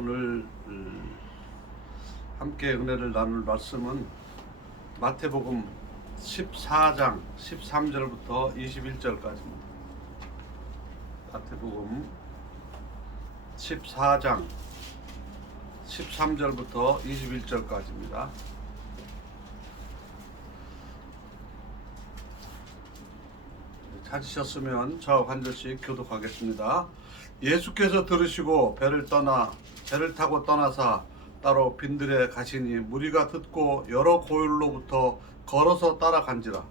오늘 함께 은혜를 나눌 말씀은 마태복음 14장 13절부터 21절까지입니다. 마태복음 14장 13절부터 21절까지입니다. 찾으셨으면 저와 한 절씩 교독하겠습니다. 예수께서 들으시고 배를 타고 떠나사 따로 빈들에 가시니 무리가 듣고 여러 고을로부터 걸어서 따라간지라.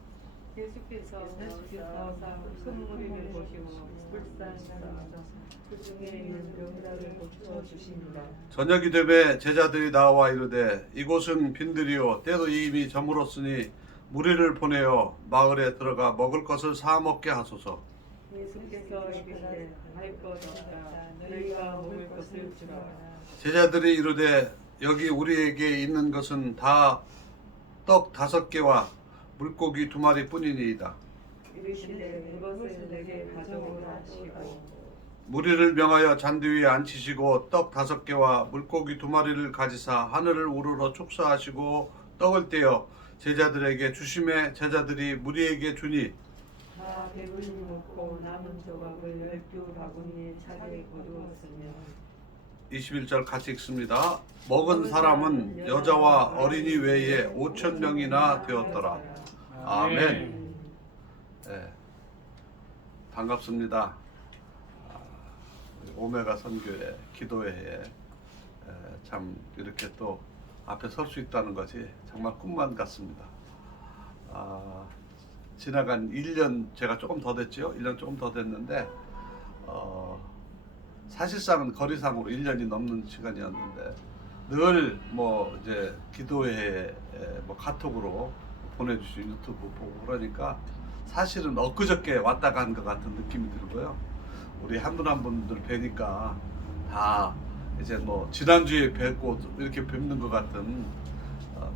예수께서 나오사 큰 무리를 보시고 불쌍히 여기사 그 중에 있는 병자를 고쳐 주십니다. 저녁이 되매 제자들이 나와 이르되 이곳은 빈들이요 때도 이미 저물었으니 무리를 보내어 마을에 들어가 먹을 것을 사 먹게 하소서. 예수께서 이르시되 할 것 없다. 너희가 먹을 것을 주라. 제자들이 이르되 여기 우리에게 있는 것은 다 떡 5개와 물고기 2마리 뿐이니이다. 이르시되 그것을 내게 가져오라 하시고 무리를 명하여 잔디 위에 앉히시고 떡 5개와 물고기 2마리를 가지사 하늘을 우러러 축사하시고 떡을 떼어 제자들에게 주심에 제자들이 무리에게 주니 다 배불리 먹고 남은 조각을 12바구니에 차게 거두었으며 21절 같이 읽습니다. 먹은 사람은 여자와 어린이 외에 5,000명이나 되었더라. 아멘. 네, 반갑습니다. 오메가 선교회 기도회에 참 이렇게 또 앞에 설 수 있다는 것이 정말 꿈만 같습니다. 지나간 1년 제가 조금 더 됐죠. 1년 조금 더 됐는데 사실상은 거리상으로 1년이 넘는 시간이었는데 늘 뭐 이제 기도회에 뭐 카톡으로 보내주신 유튜브 보고 그러니까 사실은 엊그저께 왔다 간 것 같은 느낌이 들고요. 우리 한 분 한 분들 뵈니까 다 이제 뭐 지난주에 뵙고 이렇게 뵙는 것 같은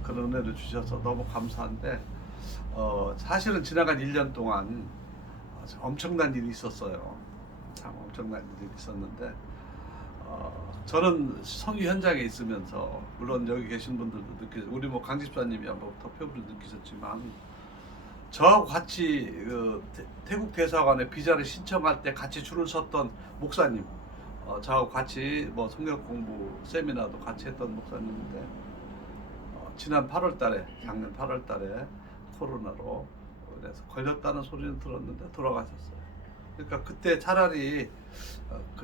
그런 은혜를 주셔서 너무 감사한데 사실은 지나간 1년 동안 엄청난 일이 있었어요. 참 엄청난 일이 있었는데 저는 성교 현장에 있으면서 물론 여기 계신 분들도 우리 뭐 강 집사님이야 뭐 더 표부를 느끼셨지만 저하고 같이 태국 대사관에 비자를 신청할 때 같이 줄을 섰던 목사님, 저하고 같이 뭐 성경 공부 세미나도 같이 했던 목사님인데 지난 8월달에 작년 8월달에 코로나로 그래서 걸렸다는 소리는 들었는데 돌아가셨어요. 그러니까 그때 차라리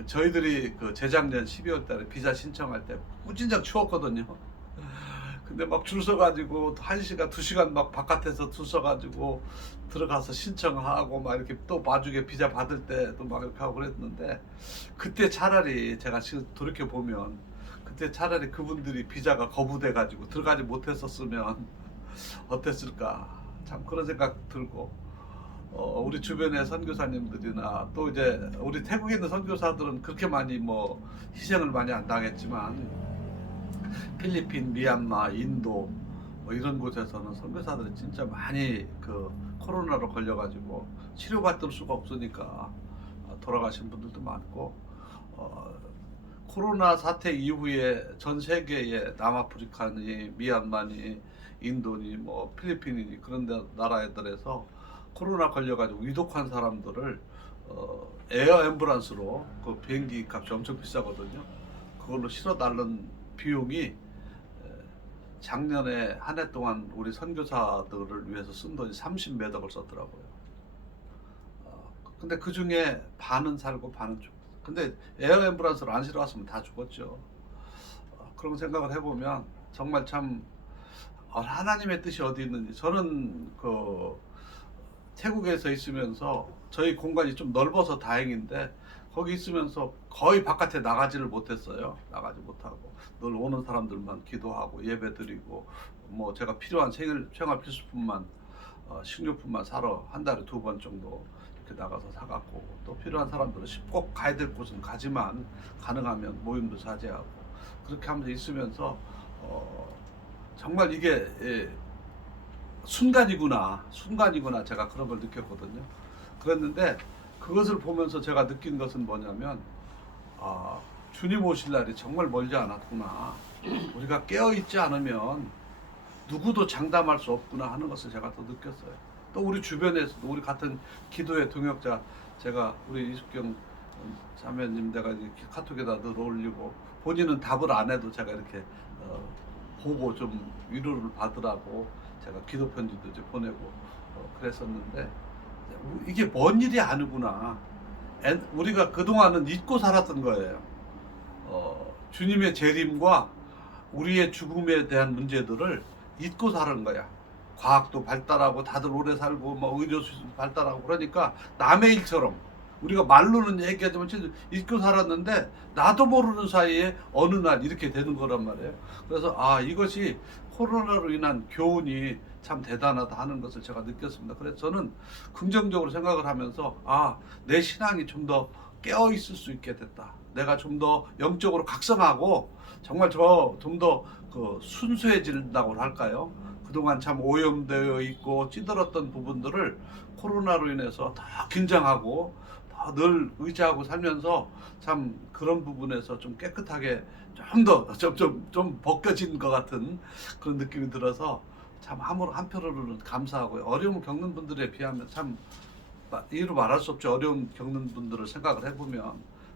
저희들이 재작년 12월달에 비자 신청할 때 무진장 추웠거든요. 근데 막 줄 서가지고 1시간, 2시간 막 바깥에서 줄 서가지고 들어가서 신청하고 막 이렇게 또 나중에 비자 받을 때도 막 이렇게 하고 그랬는데 그때 차라리 제가 지금 돌이켜보면 그때 차라리 그분들이 비자가 거부돼가지고 들어가지 못했었으면 어땠을까 참 그런 생각 들고 우리 주변의 선교사님들이나 또 이제 우리 태국에 있는 선교사들은 그렇게 많이 뭐 희생을 많이 안 당했지만 필리핀, 미얀마, 인도 뭐 이런 곳에서는 선교사들이 진짜 많이 코로나로 걸려가지고 치료받을 수가 없으니까 돌아가신 분들도 많고 코로나 사태 이후에 전 세계의 남아프리카니, 미얀마니, 인도니, 뭐 필리핀이니 그런 나라들에서 코로나 걸려가지고 위독한 사람들을 에어 앰뷸런스로 그 비행기 값이 엄청 비싸거든요. 그걸로 실어 달는 비용이 작년에 한 해 동안 우리 선교사들을 위해서 쓴 돈이 30몇 억을 썼더라고요. 근데 그 중에 반은 살고 반은 죽었어요. 근데 에어 앰뷸런스를 안 실어왔으면 다 죽었죠. 그런 생각을 해보면 정말 참 하나님의 뜻이 어디 있는지. 저는 태국에서 있으면서 저희 공간이 좀 넓어서 다행인데 거기 있으면서 거의 바깥에 나가지를 못했어요. 나가지 못하고 늘 오는 사람들만 기도하고 예배 드리고 뭐 제가 필요한 생활 필수품만 식료품만 사러 한 달에 2번 정도 이렇게 나가서 사갖고 또 필요한 사람들은 꼭 가야 될 곳은 가지만 가능하면 모임도 자제하고 그렇게 하면서 있으면서 정말 이게 순간이구나 제가 그런 걸 느꼈거든요. 그랬는데 그것을 보면서 제가 느낀 것은 뭐냐면 주님 오실 날이 정말 멀지 않았구나. 우리가 깨어있지 않으면 누구도 장담할 수 없구나 하는 것을 제가 또 느꼈어요. 또 우리 주변에서도 우리 같은 기도의 동역자, 제가 우리 이숙경 자매님 내가 이렇게 카톡에다 늘 올리고 본인은 답을 안 해도 제가 이렇게 보고 좀 위로를 받으라고 제가 기도 편지도 이제 보내고 그랬었는데 이게 먼 일이 아니구나. 우리가 그동안은 잊고 살았던 거예요. 주님의 재림과 우리의 죽음에 대한 문제들을 잊고 사는 거야. 과학도 발달하고 다들 오래 살고 뭐 의료수준 발달하고 그러니까 남의 일처럼 우리가 말로는 얘기하지만 진짜 잊고 살았는데 나도 모르는 사이에 어느 날 이렇게 되는 거란 말이에요. 그래서 이것이 코로나로 인한 교훈이 참 대단하다 하는 것을 제가 느꼈습니다. 그래서 저는 긍정적으로 생각을 하면서 내 신앙이 좀 더 깨어 있을 수 있게 됐다. 내가 좀 더 영적으로 각성하고 정말 좀 더 순수해진다고 할까요? 그동안 참 오염되어 있고 찌들었던 부분들을 코로나로 인해서 더 긴장하고 더 늘 의지하고 살면서 참 그런 부분에서 좀 깨끗하게 좀 벗겨진 것 같은 그런 느낌이 들어서 참 한편으로는 감사하고요. 어려움을 겪는 분들에 비하면 참 이루 말할 수 없죠. 어려움 겪는 분들을 생각을 해보면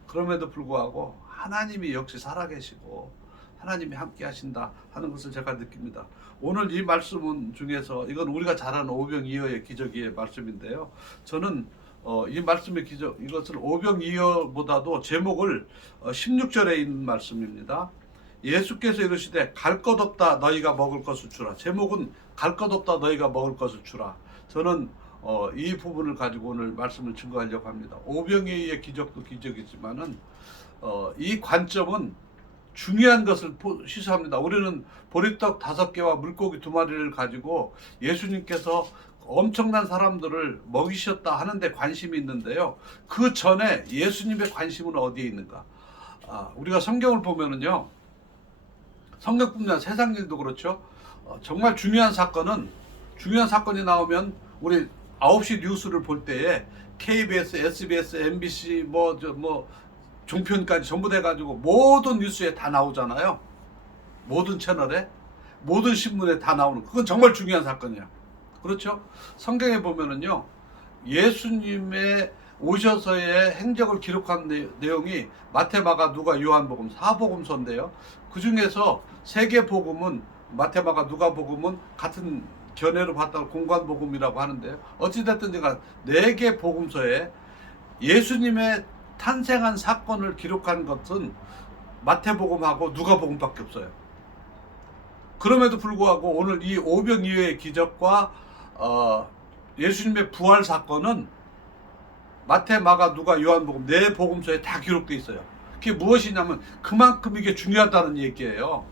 그럼에도 불구하고 하나님이 역시 살아계시고 하나님이 함께 하신다 하는 것을 제가 느낍니다. 오늘 이 말씀 중에서 이건 우리가 잘 아는 오병이어의 기적의 말씀인데요. 저는 이 말씀의 기적, 이것을 오병이어보다도 제목을 16절에 있는 말씀입니다. 예수께서 이르시되 갈 것 없다 너희가 먹을 것을 주라. 제목은 갈 것 없다 너희가 먹을 것을 주라. 저는 이 부분을 가지고 오늘 말씀을 증거하려고 합니다. 오병이어의 기적도 기적이지만은 이 관점은 중요한 것을 시사합니다. 우리는 보리떡 5개와 물고기 2마리를 가지고 예수님께서 엄청난 사람들을 먹이셨다 하는데 관심이 있는데요. 그 전에 예수님의 관심은 어디에 있는가? 우리가 성경을 보면은요. 성경뿐만 아니라 세상 일도 그렇죠. 정말 중요한 사건이 나오면 우리 9시 뉴스를 볼 때에 KBS, SBS, MBC 종편까지 전부 돼가지고 모든 뉴스에 다 나오잖아요. 모든 채널에, 모든 신문에 다 나오는, 그건 정말 중요한 사건이야. 그렇죠? 성경에 보면은요, 예수님의 오셔서의 행적을 기록한 내용이 마태, 마가, 누가, 요한복음 4복음서인데요. 그 중에서 3개 복음은 마태, 마가, 누가 복음은 같은 견해로 봤다고 공관복음이라고 하는데요. 어찌됐든 제가 4개 복음서에 예수님의 탄생한 사건을 기록한 것은 마태복음하고 누가복음밖에 없어요. 그럼에도 불구하고 오늘 이 오병이어의 기적과 예수님의 부활 사건은 마태, 마가, 누가, 요한복음 4복음서에 다 기록되어 있어요. 그게 무엇이냐면 그만큼 이게 중요하다는 얘기예요.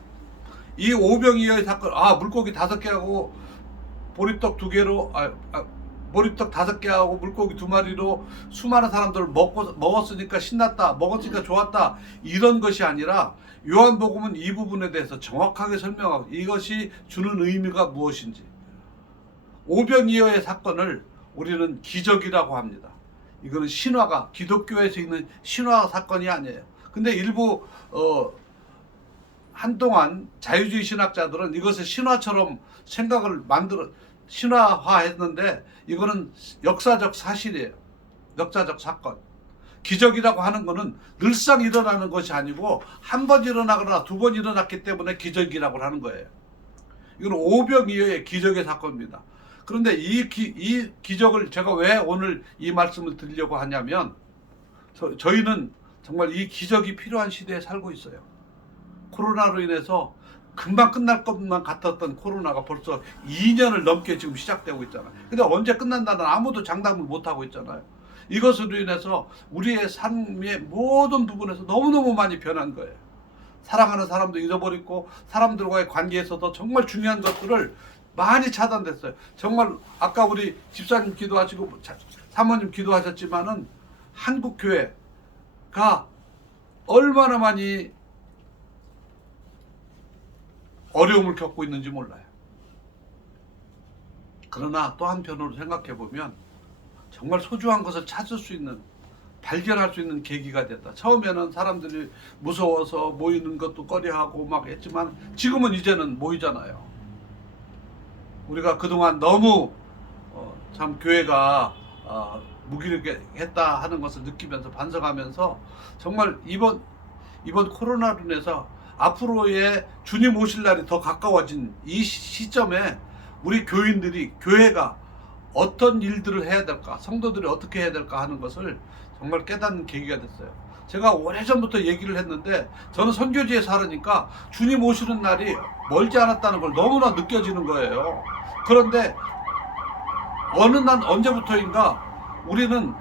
이 오병이어의 사건, 물고기 5개하고 보리떡 2개로 보리떡 5개하고 물고기 2마리로 수많은 사람들을 먹었으니까 신났다, 먹었으니까 좋았다, 이런 것이 아니라 요한복음은 이 부분에 대해서 정확하게 설명하고 이것이 주는 의미가 무엇인지, 오병이어의 사건을 우리는 기적이라고 합니다. 이거는 신화가, 기독교에서 있는 신화 사건이 아니에요. 근데 일부 한동안 자유주의 신학자들은 이것을 신화처럼 생각을 신화화했는데 이거는 역사적 사실이에요. 역사적 사건. 기적이라고 하는 것은 늘상 일어나는 것이 아니고 한 번 일어나거나 2번 일어났기 때문에 기적이라고 하는 거예요. 이건 오병이어의 기적의 사건입니다. 그런데 이 기적을 제가 왜 오늘 이 말씀을 드리려고 하냐면 저희는 정말 이 기적이 필요한 시대에 살고 있어요. 코로나로 인해서 금방 끝날 것만 같았던 코로나가 벌써 2년을 넘게 지금 시작되고 있잖아요. 근데 언제 끝난다는 아무도 장담을 못하고 있잖아요. 이것으로 인해서 우리의 삶의 모든 부분에서 너무너무 많이 변한 거예요. 사랑하는 사람도 잃어버리고 사람들과의 관계에서도 정말 중요한 것들을 많이 차단됐어요. 정말 아까 우리 집사님 기도하시고 사모님 기도하셨지만은 한국교회가 얼마나 많이 어려움을 겪고 있는지 몰라요. 그러나 또 한편으로 생각해 보면 정말 소중한 것을 찾을 수 있는 발견할 수 있는 계기가 됐다. 처음에는 사람들이 무서워서 모이는 것도 꺼려하고 막 했지만 지금은 이제는 모이잖아요. 우리가 그동안 너무 참 교회가 무기력했다 하는 것을 느끼면서 반성하면서 정말 이번 코로나로 인해서 앞으로의 주님 오실 날이 더 가까워진 이 시점에 우리 교인들이 교회가 어떤 일들을 해야 될까, 성도들이 어떻게 해야 될까 하는 것을 정말 깨닫는 계기가 됐어요. 제가 오래전부터 얘기를 했는데 저는 선교지에 살으니까 주님 오시는 날이 멀지 않았다는 걸 너무나 느껴지는 거예요. 그런데 어느 날 언제부터인가 우리는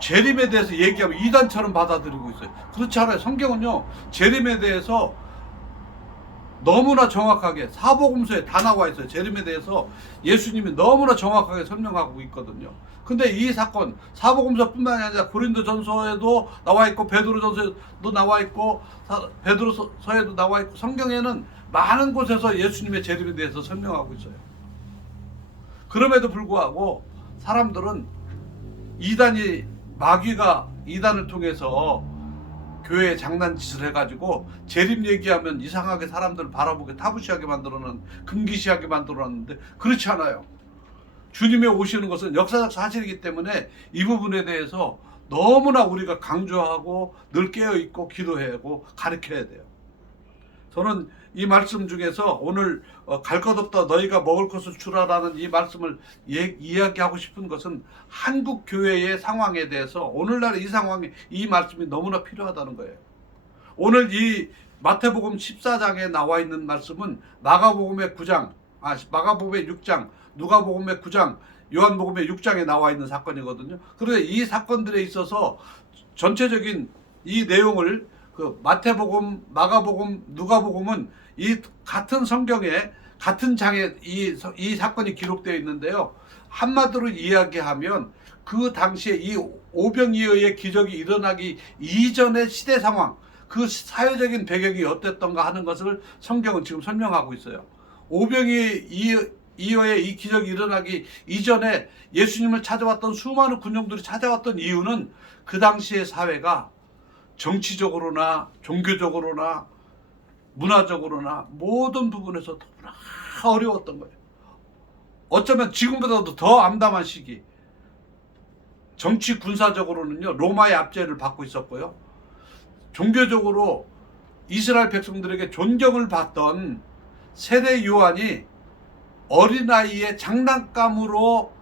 재림에 대해서 얘기하면 이단처럼 받아들이고 있어요. 그렇지 않아요. 성경은요, 재림에 대해서 너무나 정확하게 사복음서에 다 나와 있어요. 재림에 대해서 예수님이 너무나 정확하게 설명하고 있거든요. 근데 이 사건 사복음서뿐만 아니라 고린도전서에도 나와 있고 베드로전서에도 나와 있고 베드로서에도 나와 있고 성경에는 많은 곳에서 예수님의 재림에 대해서 설명하고 있어요. 그럼에도 불구하고 사람들은 마귀가 이단을 통해서 교회에 장난짓을 해가지고 재림 얘기하면 이상하게 사람들을 바라보게 타부시하게 만들어놓은, 금기시하게 만들어놨는데 그렇지 않아요. 주님의 오시는 것은 역사적 사실이기 때문에 이 부분에 대해서 너무나 우리가 강조하고 늘 깨어있고 기도하고 가르쳐야 돼요. 저는 이 말씀 중에서 오늘 갈 것 없다 너희가 먹을 것을 주라라는 이 말씀을 이야기하고 싶은 것은 한국 교회의 상황에 대해서 오늘날 이 상황에 이 말씀이 너무나 필요하다는 거예요. 오늘 이 마태복음 14장에 나와 있는 말씀은 마가복음의 6장, 누가복음의 9장, 요한복음의 6장에 나와 있는 사건이거든요. 그런데 이 사건들에 있어서 전체적인 이 내용을 마태복음, 마가복음, 누가복음은 이 같은 성경에 같은 장에 이 사건이 기록되어 있는데요. 한마디로 이야기하면 그 당시에 이 오병이어의 기적이 일어나기 이전의 시대 상황, 그 사회적인 배경이 어땠던가 하는 것을 성경은 지금 설명하고 있어요. 오병이어의 이 기적이 일어나기 이전에 예수님을 찾아왔던 수많은 군용들이 찾아왔던 이유는 그 당시의 사회가 정치적으로나 종교적으로나 문화적으로나 모든 부분에서 너무나 어려웠던 거예요. 어쩌면 지금보다도 더 암담한 시기. 정치 군사적으로는요, 로마의 압제를 받고 있었고요. 종교적으로 이스라엘 백성들에게 존경을 받던 세례 요한이 어린아이의 장난감으로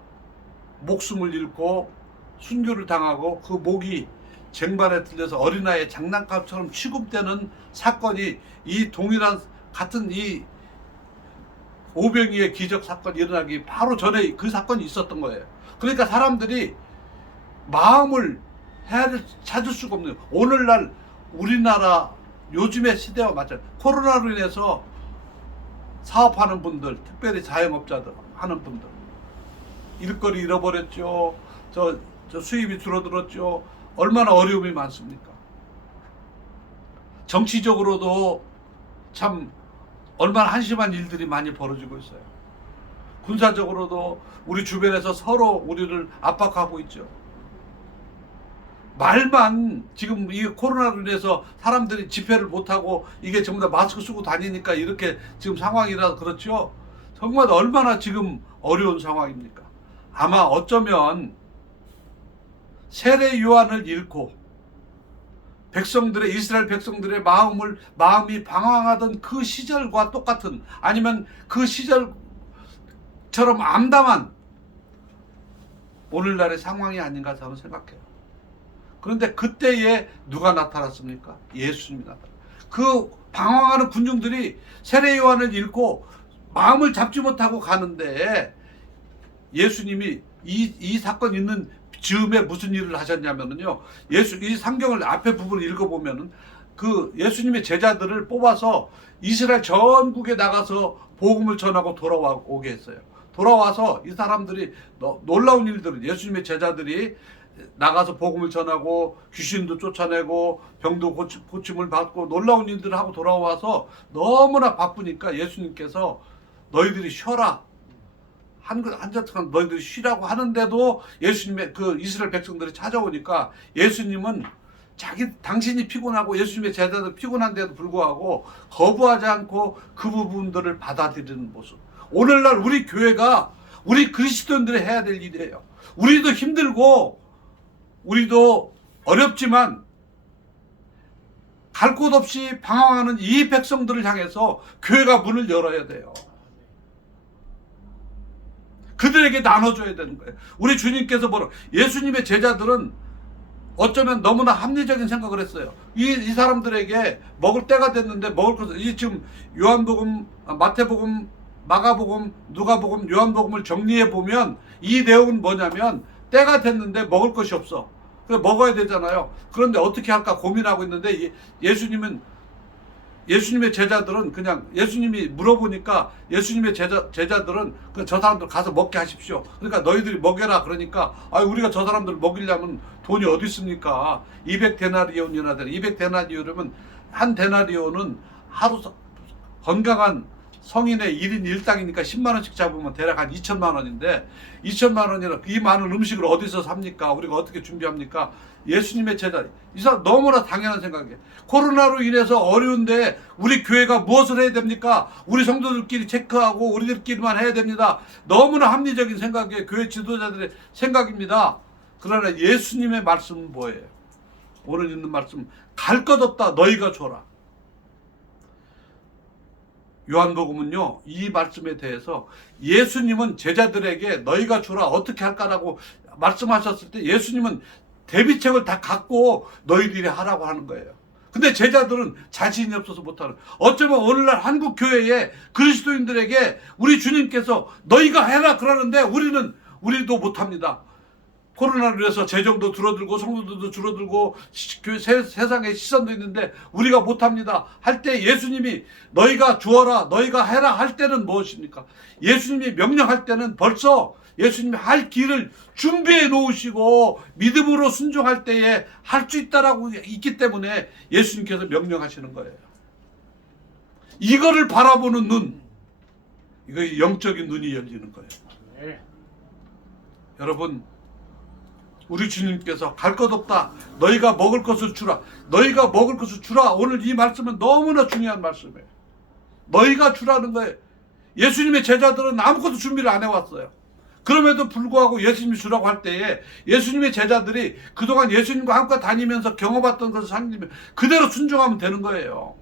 목숨을 잃고 순교를 당하고 그 목이 쟁반에 들려서 어린아이의 장난감처럼 취급되는 사건이 이 동일한 같은 이 오병이의 기적 사건이 일어나기 바로 전에 그 사건이 있었던 거예요. 그러니까 사람들이 마음을 찾을 수가 없는 거예요. 오늘날 우리나라 요즘의 시대와 마찬가지. 코로나로 인해서 사업하는 분들, 특별히 자영업자들 하는 분들 일거리 잃어버렸죠. 저 수입이 줄어들었죠. 얼마나 어려움이 많습니까? 정치적으로도 참 얼마나 한심한 일들이 많이 벌어지고 있어요. 군사적으로도 우리 주변에서 서로 우리를 압박하고 있죠. 말만 지금 이 코로나로 인해서 사람들이 집회를 못하고 이게 전부 다 마스크 쓰고 다니니까 이렇게 지금 상황이라 그렇죠. 정말 얼마나 지금 어려운 상황입니까? 아마 어쩌면 세례 요한을 잃고 이스라엘 백성들의 마음이 방황하던 그 시절과 똑같은, 아니면 그 시절처럼 암담한 오늘날의 상황이 아닌가 저는 생각해요. 그런데 그때에 누가 나타났습니까? 예수님이 나타났어요. 그 방황하는 군중들이 세례 요한을 잃고 마음을 잡지 못하고 가는데 예수님이 이 사건 있는 즈음에 무슨 일을 하셨냐면요. 이 성경을 앞에 부분을 읽어보면은 그 예수님의 제자들을 뽑아서 이스라엘 전국에 나가서 복음을 전하고 돌아오게 했어요. 돌아와서 이 사람들이 놀라운 일들을, 예수님의 제자들이 나가서 복음을 전하고 귀신도 쫓아내고 병도 고침을 받고 놀라운 일들을 하고 돌아와서 너무나 바쁘니까 예수님께서 너희들이 쉬어라 한적한 너희들이 쉬라고 하는데도 예수님의 그 이스라엘 백성들이 찾아오니까 예수님은 당신이 피곤하고 예수님의 제자들 피곤한데도 불구하고 거부하지 않고 그 부분들을 받아들이는 모습. 오늘날 우리 교회가 우리 그리스도인들이 해야 될 일이에요. 우리도 힘들고 우리도 어렵지만 갈 곳 없이 방황하는 이 백성들을 향해서 교회가 문을 열어야 돼요. 그들에게 나눠줘야 되는 거예요. 우리 주님께서 예수님의 제자들은 어쩌면 너무나 합리적인 생각을 했어요. 이 사람들에게 먹을 때가 됐는데 먹을 것을 지금 요한복음, 마태복음, 마가복음, 누가복음, 요한복음을 정리해 보면 이 내용은 뭐냐면 때가 됐는데 먹을 것이 없어. 그래서 먹어야 되잖아요. 그런데 어떻게 할까 고민하고 있는데 예수님의 제자들은 그냥 예수님이 물어보니까 예수님의 제자들은 저 사람들 가서 먹게 하십시오. 그러니까 너희들이 먹여라. 그러니까 우리가 저 사람들 먹이려면 돈이 어디 있습니까? 200데나리온이나 되는 200데나리온이면 한 데나리온은 하루 건강한 성인의 1인 1당이니까 10만 원씩 잡으면 대략 한 2천만 원인데 2천만 원이라 이 많은 음식을 어디서 삽니까? 우리가 어떻게 준비합니까? 예수님의 제자, 이 사람 너무나 당연한 생각이에요. 코로나로 인해서 어려운데 우리 교회가 무엇을 해야 됩니까? 우리 성도들끼리 체크하고 우리들끼리만 해야 됩니다. 너무나 합리적인 생각이에요. 교회 지도자들의 생각입니다. 그러나 예수님의 말씀은 뭐예요? 오늘 있는 말씀, 갈 것 없다 너희가 줘라. 요한복음은요, 이 말씀에 대해서 예수님은 제자들에게 너희가 주라 어떻게 할까라고 말씀하셨을 때 예수님은 대비책을 다 갖고 너희들이 하라고 하는 거예요. 근데 제자들은 자신이 없어서 못하는. 어쩌면 오늘날 한국 교회에 그리스도인들에게 우리 주님께서 너희가 해라 그러는데 우리도 못합니다. 코로나로 인해서 재정도 줄어들고 성도들도 줄어들고 세상의 시선도 있는데 우리가 못합니다. 할 때 예수님이 너희가 주어라 너희가 해라 할 때는 무엇입니까? 예수님이 명령할 때는 벌써 예수님이 할 길을 준비해 놓으시고 믿음으로 순종할 때에 할 수 있다라고 있기 때문에 예수님께서 명령하시는 거예요. 이거를 바라보는 눈, 이거 영적인 눈이 열리는 거예요. 네. 여러분, 우리 주님께서 갈 것 없다 너희가 먹을 것을 주라 너희가 먹을 것을 주라. 오늘 이 말씀은 너무나 중요한 말씀이에요. 너희가 주라는 거예요. 예수님의 제자들은 아무것도 준비를 안 해왔어요. 그럼에도 불구하고 예수님이 주라고 할 때에 예수님의 제자들이 그동안 예수님과 함께 다니면서 경험했던 것을 상기하면 그대로 순종하면 되는 거예요.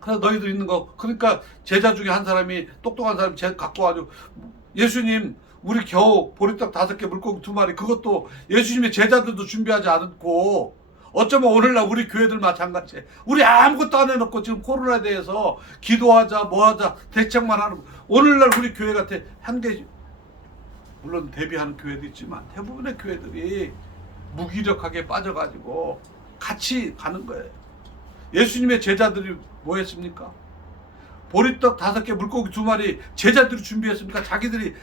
그래서 너희들 있는 거, 그러니까 제자 중에 한 사람이 똑똑한 사람이 갖고 와가지고 예수님 우리 겨우 보리떡 5개 물고기 2마리 그것도 예수님의 제자들도 준비하지 않고 어쩌면 오늘날 우리 교회들 마찬가지예요. 우리 아무것도 안 해놓고 지금 코로나에 대해서 기도하자 뭐하자 대책만 하는 오늘날 우리 교회 같아 한계 물론 대비하는 교회도 있지만 대부분의 교회들이 무기력하게 빠져가지고 같이 가는 거예요. 예수님의 제자들이 뭐 했습니까? 보리떡 5개 물고기 2마리 제자들이 준비했습니까?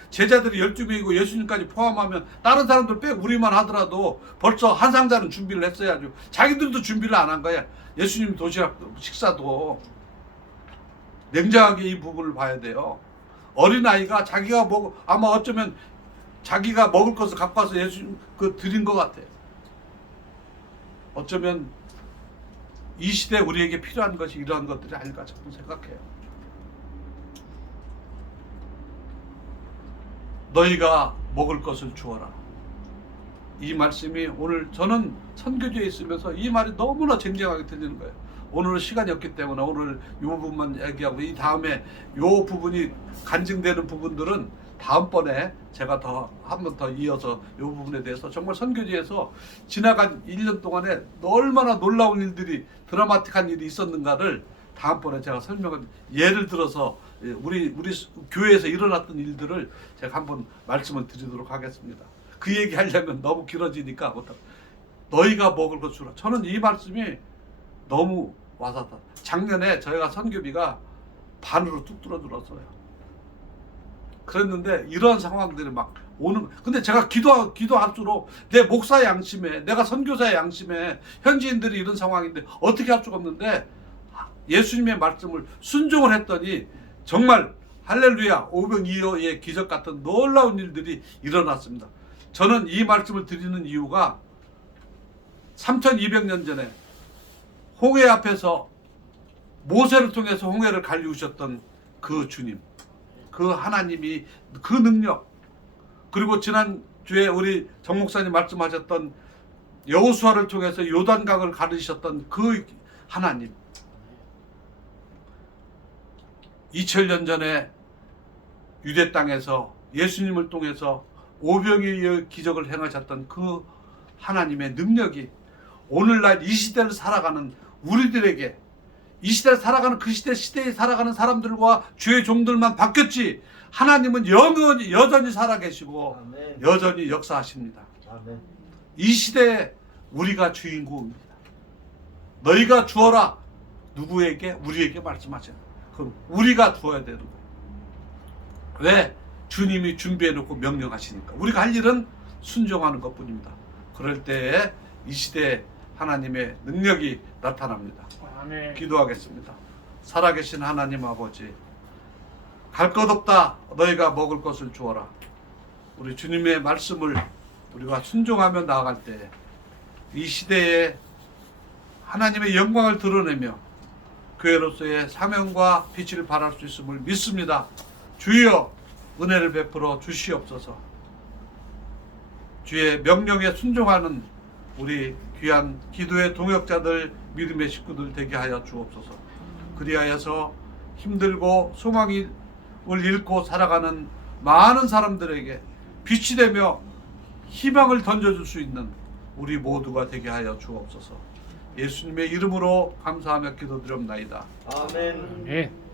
제자들이 12명이고 예수님까지 포함하면 다른 사람들 빼고 우리만 하더라도 벌써 한 상자는 준비를 했어야죠. 자기들도 준비를 안 한 거야. 예수님 도시락 식사도 냉정하게 이 부분을 봐야 돼요. 어린아이가 아마 어쩌면 자기가 먹을 것을 갖고 와서 예수님 드린 것 같아요. 어쩌면 이 시대에 우리에게 필요한 것이 이러한 것들이 아닐까 저는 생각해요. 너희가 먹을 것을 주어라. 이 말씀이 오늘 저는 선교지에 있으면서 이 말이 너무나 쟁쟁하게 들리는 거예요. 오늘은 시간이 없기 때문에 오늘 이 부분만 얘기하고 이 다음에 이 부분이 간증되는 부분들은 다음번에 제가 한 번 더 이어서 이 부분에 대해서 정말 선교지에서 지나간 1년 동안에 얼마나 놀라운 일들이 드라마틱한 일이 있었는가를 다음번에 제가 예를 들어서 우리 교회에서 일어났던 일들을 제가 한번 말씀을 드리도록 하겠습니다. 그 얘기 하려면 너무 길어지니까 너희가 먹을 것 주라. 저는 이 말씀이 너무 와닿다. 작년에 저희가 선교비가 반으로 뚝 줄어들었어요. 그랬는데 이런 상황들이 막 오는. 근데 제가 기도할수록 내 목사의 양심에, 내가 선교사의 양심에 현지인들이 이런 상황인데 어떻게 할 수가 없는데 예수님의 말씀을 순종을 했더니 정말 할렐루야, 오병이어의 기적 같은 놀라운 일들이 일어났습니다. 저는 이 말씀을 드리는 이유가 3200년 전에 홍해 앞에서 모세를 통해서 홍해를 갈리우셨던 그 주님, 그 하나님이 그 능력, 그리고 지난주에 우리 정 목사님 말씀하셨던 여호수아를 통해서 요단강을 가르치셨던 그 하나님, 2000년 전에 유대 땅에서 예수님을 통해서 오병이어의 기적을 행하셨던 그 하나님의 능력이 오늘날 이 시대를 살아가는 우리들에게, 이 시대를 살아가는 그 시대에 살아가는 사람들과 주의 종들만 바뀌었지, 하나님은 여전히 살아계시고 아멘. 여전히 역사하십니다. 아멘. 이 시대에 우리가 주인공입니다. 너희가 주어라. 누구에게? 우리에게 말씀하셔요. 그럼 우리가 주어야 되는 거예요. 왜? 주님이 준비해놓고 명령하시니까. 우리가 할 일은 순종하는 것뿐입니다. 그럴 때에 이 시대에 하나님의 능력이 나타납니다. 아멘. 기도하겠습니다. 살아계신 하나님 아버지, 갈 것 없다. 너희가 먹을 것을 주어라. 우리 주님의 말씀을 우리가 순종하며 나아갈 때 이 시대에 하나님의 영광을 드러내며 교회로서의 사명과 빛을 발할 수 있음을 믿습니다. 주여 은혜를 베풀어 주시옵소서. 주의 명령에 순종하는 우리 귀한 기도의 동역자들, 믿음의 식구들 되게 하여 주옵소서. 그리하여서 힘들고 소망을 잃고 살아가는 많은 사람들에게 빛이 되며 희망을 던져줄 수 있는 우리 모두가 되게 하여 주옵소서. 예수님의 이름으로 감사하며 기도드립나이다. 아멘. 아멘.